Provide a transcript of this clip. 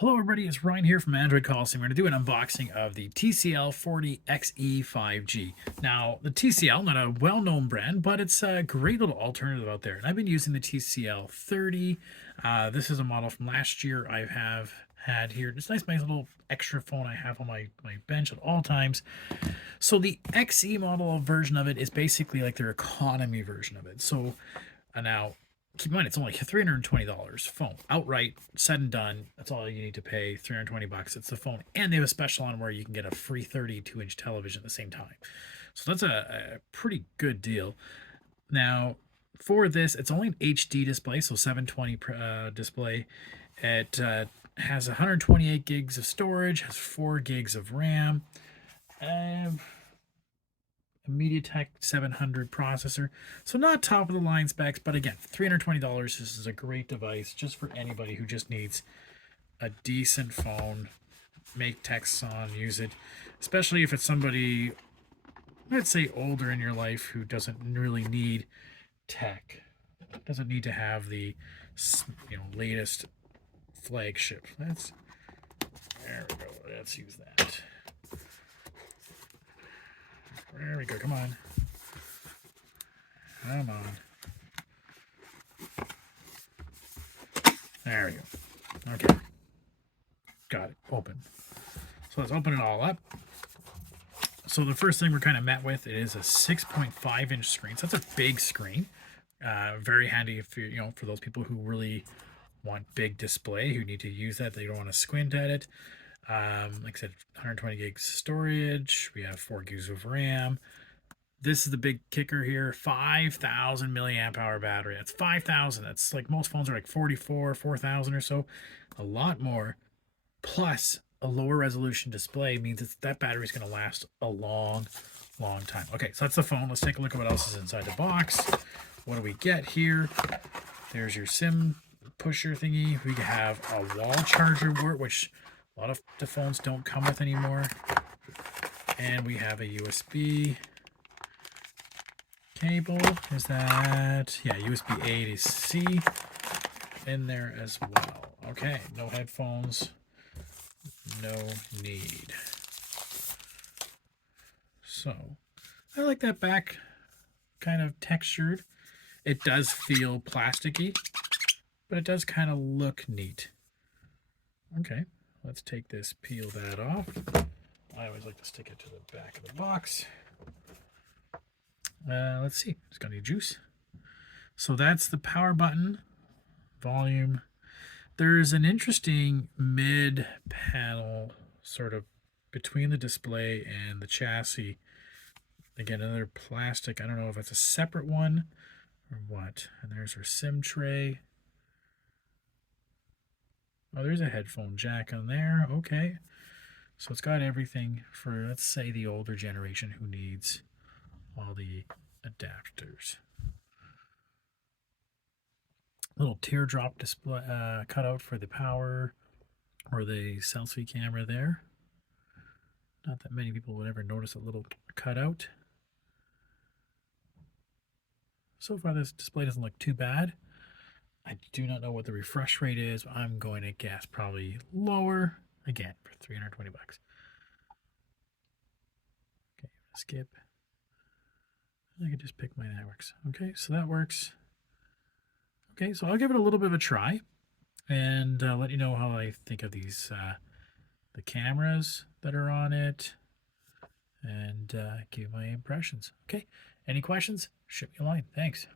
Hello everybody, it's Ryan here from Android Coliseum. We're going to do an unboxing of the TCL 40XE 5G. Now, the TCL, not a well-known brand, but it's a great little alternative out there. And I've been using the TCL 30. This is a model from last year I have had here. It's nice little extra phone I have on my bench at all times. So the XE model version of it is basically like their economy version of it. So now, keep in mind, it's only $320 phone outright, said and done. That's all you need to pay. 320 bucks. It's the phone, and they have a special on where you can get a free 32-inch television at the same time. So that's a pretty good deal. Now, for this, it's only an HD display, so 720 display. It has 128 gigs of storage, has 4 gigs of RAM. A MediaTek 700 processor. So not top of the line specs, but again, $320, this is a great device just for anybody who just needs a decent phone, make texts on, use it, especially if it's somebody, let's say, older in your life who doesn't really need tech, doesn't need to have the latest flagship. There we go. Let's use that. There we go. Come on. Come on. There we go. Okay. Got it. Open. So let's open it all up. So the first thing we're kind of met with is a 6.5-inch screen. So that's a big screen. Very handy if for those people who really want big display, who need to use that. They don't want to squint at it. Like I said, 120 gigs storage. We have 4 gigs of RAM. This is the big kicker here, 5,000 milliamp hour battery. That's 5,000. That's like most phones are like 4,000 or so. A lot more. Plus a lower resolution display means that battery is going to last a long time. Okay, so that's the phone. Let's take a look at what else is inside the box. What do we get here? There's your SIM pusher thingy. We have a wall charger, which a lot of the phones don't come with anymore. And we have a USB cable. Is that, yeah, USB A to C in there as well. Okay, no headphones, no need. So I like that back kind of textured. It does feel plasticky, but it does kind of look neat. Okay, let's take this, peel that off. I always like to stick it to the back of the box. Let's see, it's got any juice. So that's the power button, volume. There's an interesting mid panel sort of between the display and the chassis. Again, another plastic. I don't know if it's a separate one or what. And there's our SIM tray. Oh, there's a headphone jack on there. Okay. So it's got everything for, let's say, the older generation who needs all the adapters. Little teardrop display cutout for the power or the selfie camera there. Not that many people would ever notice a little cutout. So far, this display doesn't look too bad. I do not know what the refresh rate is. I'm going to guess probably lower. Again, for 320 bucks. Okay, skip. I can just pick my networks. Okay, so that works. Okay, so I'll give it a little bit of a try and let you know how I think of these, the cameras that are on it, and give my impressions. Okay, any questions? Shoot me a line. Thanks.